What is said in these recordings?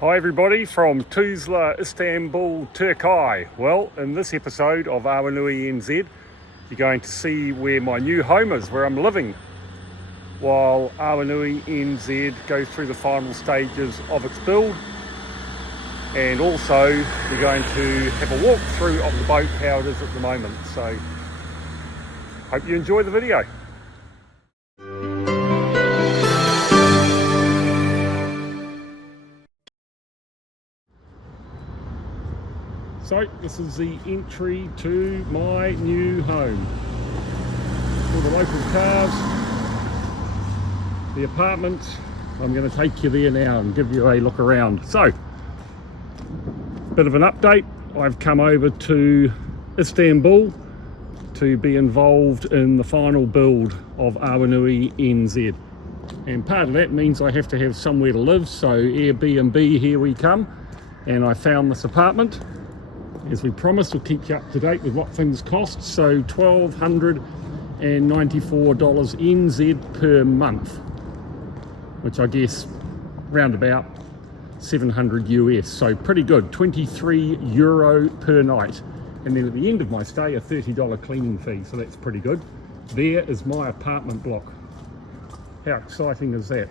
Hi everybody from Tuzla, Istanbul, Turkey. Well, in this episode of Awanui NZ, you're going to see where my new home is, where I'm living, while Awanui NZ goes through the final stages of its build. And also, we're going to have a walk through of the boat, how it is at the moment. So, hope you enjoy the video. So this is the entry to my new home. All the local cars, the apartment. I'm going to take you there now and give you a look around. So, bit of an update. I've come over to Istanbul to be involved in the final build of Awanui NZ. And part of that means I have to have somewhere to live, so Airbnb, here we come. And I found this apartment. As we promised, we'll keep you up to date with what things cost. So $1,294 NZ per month, which I guess round about 700 US. So pretty good, 23 euro per night. And then at the end of my stay, a $30 cleaning fee. So that's pretty good. There is my apartment block. How exciting is that?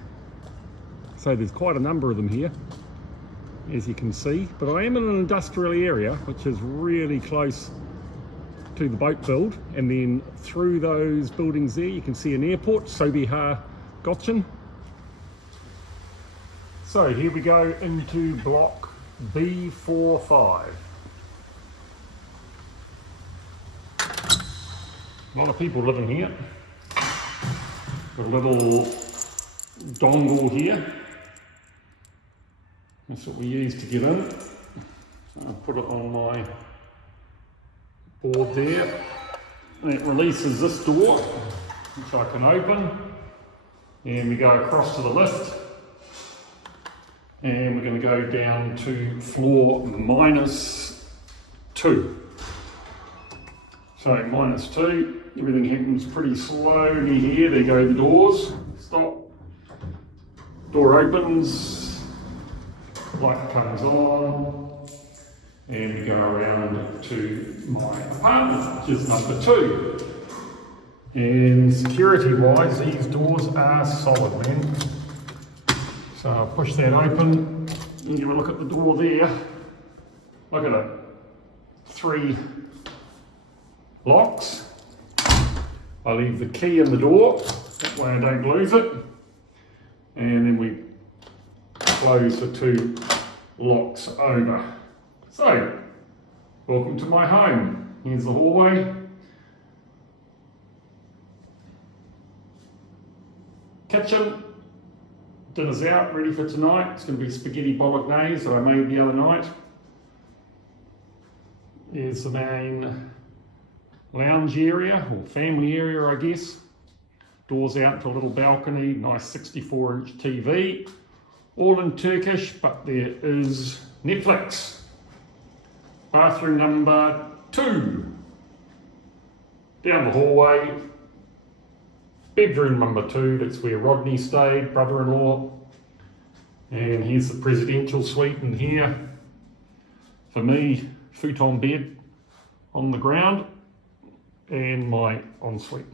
So there's quite a number of them here, as you can see, but I am in an industrial area which is really close to the boat build, and then through those buildings there you can see an airport, Sabiha Gökçen. So here we go into block B45. A lot of people living here. A little dongle here. That's what we use to get in. So I'll put it on my board there. And it releases this door, which I can open. And we go across to the lift. And we're going to go down to floor -2. So -2, everything happens pretty slowly here. There go the doors. Stop. Door opens. Light comes on, and we go around to my apartment, which is number 2. And security wise, these doors are solid, man. So I'll push that open and give a look at the door there. Look at it, 3 locks. I leave the key in the door, that way I don't lose it. And then we close the 2 locks over. So, welcome to my home. Here's the hallway. Kitchen. Dinner's out, ready for tonight. It's going to be spaghetti bolognese that I made the other night. Here's the main lounge area, or family area I guess. Doors out to a little balcony, nice 64-inch TV. All in Turkish, but there is Netflix. Bathroom number 2. Down the hallway. Bedroom number 2, that's where Rodney stayed, brother-in-law. And here's the presidential suite in here. For me, futon bed on the ground and my ensuite.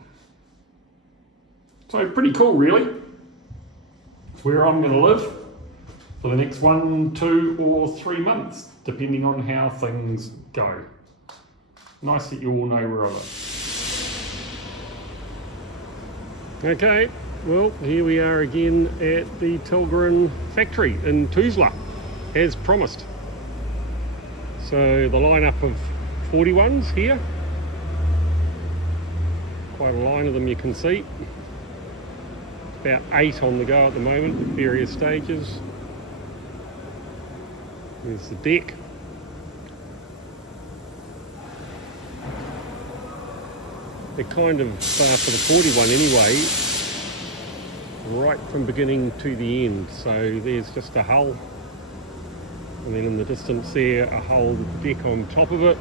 So pretty cool really. It's where I'm going to live for the next 1, 2 or 3 months, depending on how things go. Nice that you all know where I live. Okay, well here we are again at the Tilgren factory in Tuzla, as promised. So the lineup of 41s here. Quite a line of them you can see. About 8 on the go at the moment at various stages. There's the deck. They're kind of for the 41 anyway, right from beginning to the end. So there's just a hull, and then in the distance there, a hull deck on top of it.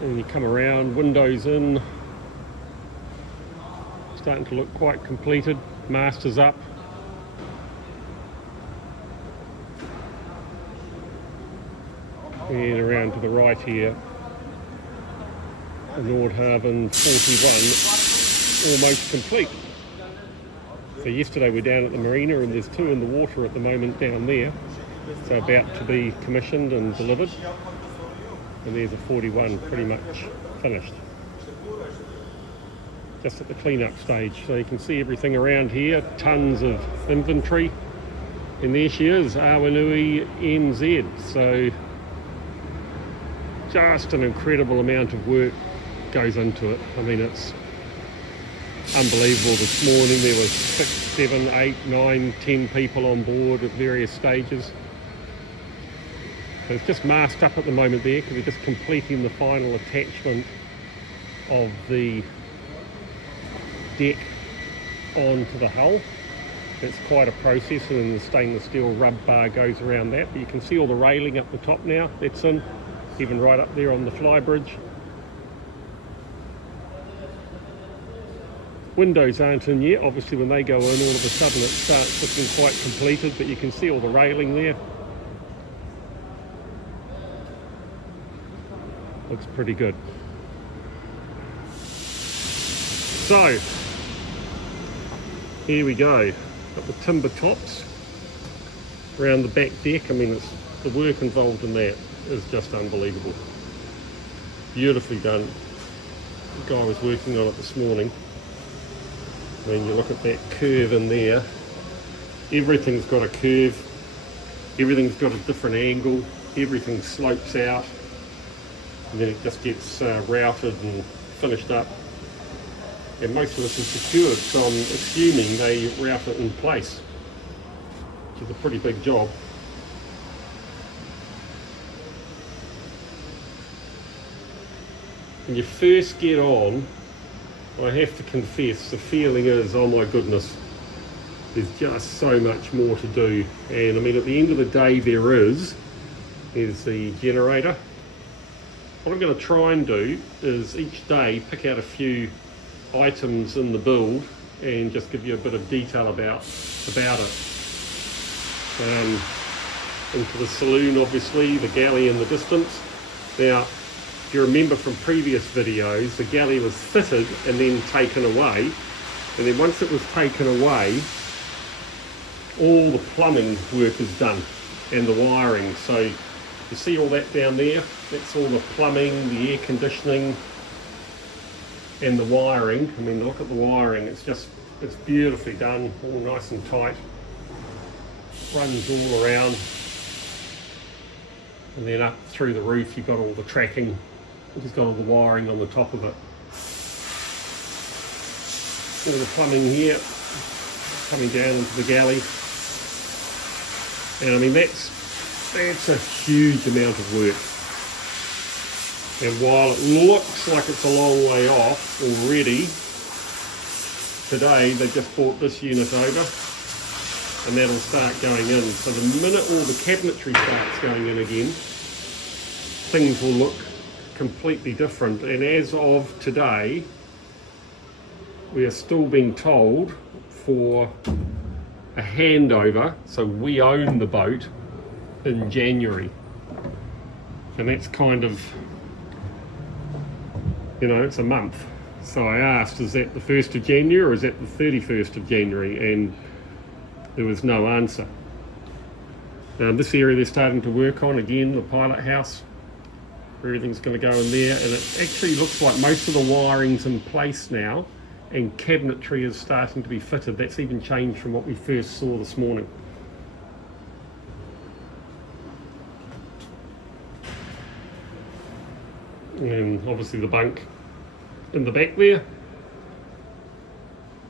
And you come around, windows in, starting to look quite completed, masters up. And around to the right here, the Nordhavn 41 almost complete. So yesterday we're down at the marina and there's 2 in the water at the moment down there. So about to be commissioned and delivered. And there's a 41 pretty much finished. Just at the clean-up stage. So you can see everything around here, tons of inventory. And there she is, Awanui NZ. So just an incredible amount of work goes into it. I mean, it's unbelievable. This morning there was 6, 7, 8, 9, 10 people on board at various stages. So it's just masked up at the moment there because we're just completing the final attachment of the deck onto the hull. It's quite a process, and then the stainless steel rub bar goes around that. But you can see all the railing up the top now, that's in, even right up there on the fly bridge. Windows aren't in yet. Obviously when they go in, all of a sudden it starts looking quite completed, but you can see all the railing there. Looks pretty good. So here we go. Got the timber tops around the back deck. I mean, the work involved in that is just unbelievable. Beautifully done. The guy was working on it this morning. I mean, you look at that curve in there. Everything's got a curve. Everything's got a different angle. Everything slopes out. And then it just gets routed and finished up. And most of this is secured, so I'm assuming they route it in place, which is a pretty big job. When you first get on, I have to confess, the feeling is, oh my goodness, there's just so much more to do. And I mean, at the end of the day, there's the generator. What I'm going to try and do is each day pick out a few items in the build and just give you a bit of detail about it. Into the saloon, obviously, the galley in the distance. Now, if you remember from previous videos, the galley was fitted and then taken away, and then once it was taken away, all the plumbing work is done and the wiring. So you see all that down there? That's all the plumbing, the air conditioning, and the wiring. I mean, look at the wiring, it's beautifully done, all nice and tight, runs all around, and then up through the roof you've got all the tracking, which has got all the wiring on the top of it. All the plumbing here coming down into the galley, and I mean that's a huge amount of work. And while it looks like it's a long way off already, today they just brought this unit over and that'll start going in. So the minute all the cabinetry starts going in again, things will look completely different. And as of today, we are still being told for a handover, so we own the boat in January. And that's kind of, you know, it's a month. So I asked, is that the 1st of January or is that the 31st of January? And there was no answer. This area they're starting to work on, again, the pilot house. Everything's going to go in there, and it actually looks like most of the wiring's in place now and cabinetry is starting to be fitted. That's even changed from what we first saw this morning. And obviously the bunk in the back there,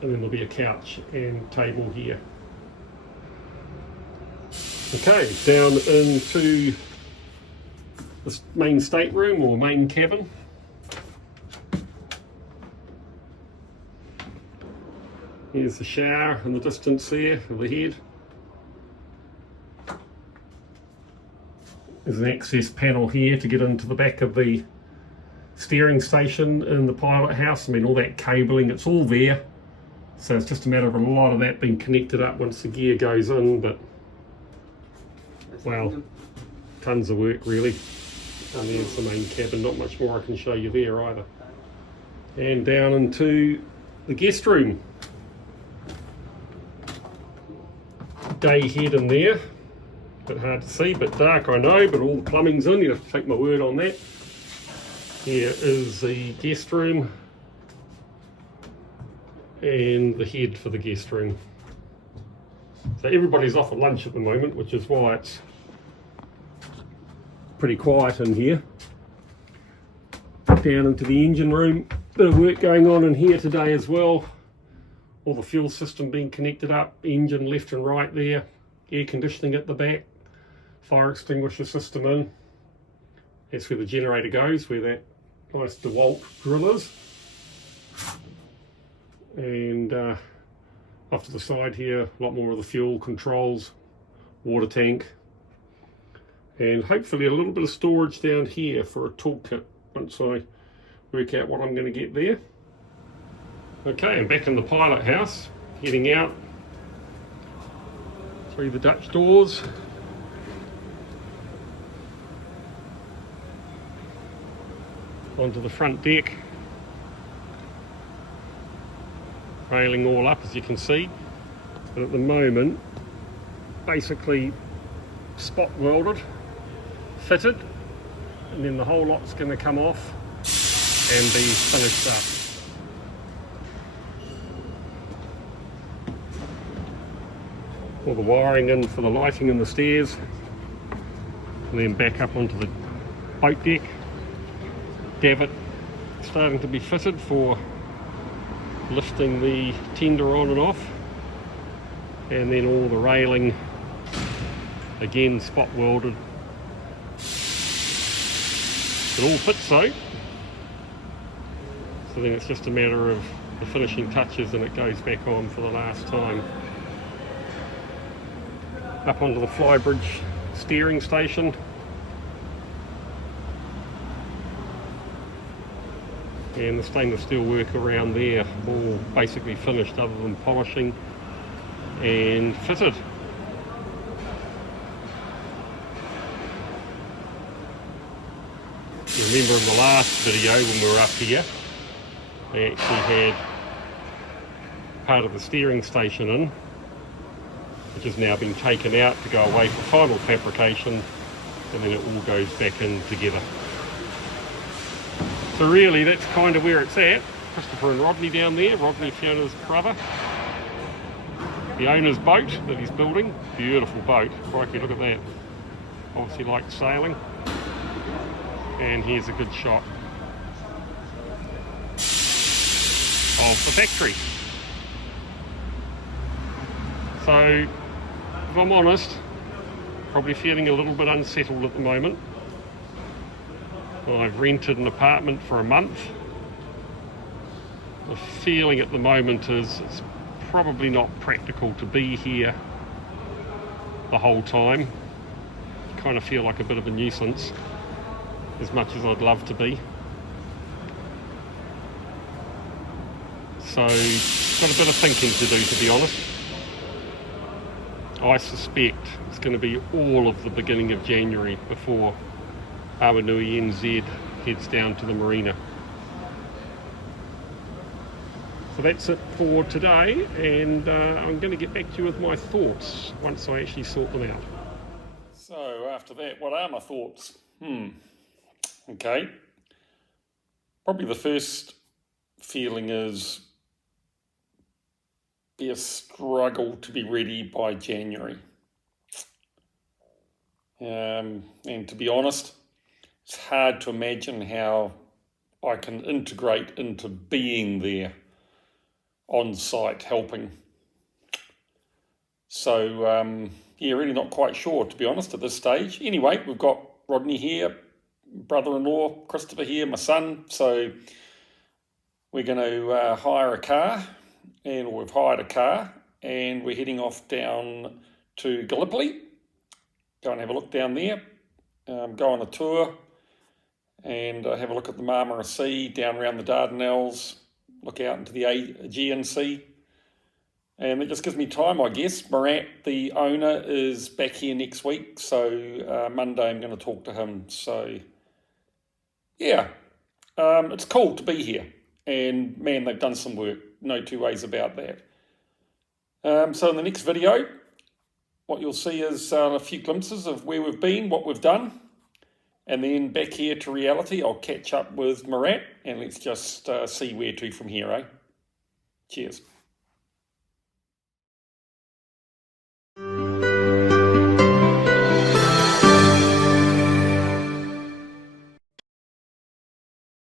and then there'll be a couch and table here. Okay, down into the main stateroom or main cabin. Here's the shower in the distance there of the head. There's an access panel here to get into the back of the steering station in the pilot house. I mean, all that cabling, it's all there. So it's just a matter of a lot of that being connected up once the gear goes in, but, well, tons of work really. And there's the main cabin, not much more I can show you there either. And down into the guest room. Day head in there, bit hard to see, bit dark I know, but all the plumbing's in, you have to take my word on that. Here is the guest room and the head for the guest room. So everybody's off at lunch at the moment, which is why it's pretty quiet in here. Down into the engine room, bit of work going on in here today as well. All the fuel system being connected up, engine left and right there, air conditioning at the back, fire extinguisher system in. That's where the generator goes, where that nice DeWalt drill is. And off to the side here, a lot more of the fuel controls, water tank, and hopefully a little bit of storage down here for a toolkit once I work out what I'm going to get there. Okay, I'm back in the pilot house, heading out through the Dutch doors. Onto the front deck. Railing all up, as you can see. But at the moment, basically spot welded, fitted, and then the whole lot's going to come off and be finished up. All the wiring in for the lighting and the stairs, and then back up onto the boat deck. Davit starting to be fitted for lifting the tender on and off, and then all the railing again spot welded. It all fits so then it's just a matter of the finishing touches and it goes back on for the last time. Up onto the flybridge steering station. And the stainless steel work around there, all basically finished other than polishing and fitted. You remember in the last video when we were up here, they actually had part of the steering station in, which has now been taken out to go away for final fabrication, and then it all goes back in together. So really that's kind of where it's at. Christopher and Rodney down there, Rodney Fiona's brother. The owner's boat that he's building, beautiful boat, crikey, look at that. Obviously likes sailing. And here's a good shot of the factory. So, if I'm honest, probably feeling a little bit unsettled at the moment. I've rented an apartment for a month. The feeling at the moment is it's probably not practical to be here the whole time. Kind of feel like a bit of a nuisance, as much as I'd love to be. So, got a bit of thinking to do, to be honest. I suspect it's going to be all of the beginning of January before Awanui NZ heads down to the marina. So that's it for today, and I'm going to get back to you with my thoughts once I actually sort them out. So after that, what are my thoughts? Okay. Probably the first feeling is be a struggle to be ready by January. And to be honest, it's hard to imagine how I can integrate into being there on site helping. So, yeah, really not quite sure, to be honest, at this stage. Anyway, we've got Rodney here, brother-in-law, Christopher here, my son. So we're going to hire a car, and we've hired a car, and we're heading off down to Gallipoli. Go and have a look down there, go on a tour, and have a look at the Marmara Sea, down around the Dardanelles, look out into the Aegean Sea. And it just gives me time, I guess. Murat, the owner, is back here next week, so Monday I'm going to talk to him. So yeah, it's cool to be here. And man, they've done some work, no two ways about that. So in the next video, what you'll see is a few glimpses of where we've been, what we've done, and then back here to reality. I'll catch up with Murat and let's just see where to from here, eh? Cheers.